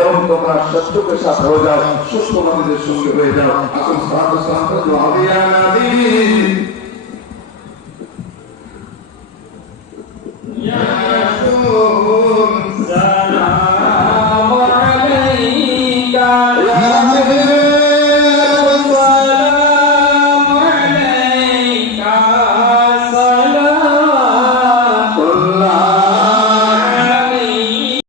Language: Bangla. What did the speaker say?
এবং তোমরা সত্যকে সাথে হয়ে যাও, সুস্থ নবীদের সঙ্গে হয়ে যাও। আসুন সালাত ও সালাম হবে ইয়া নবী।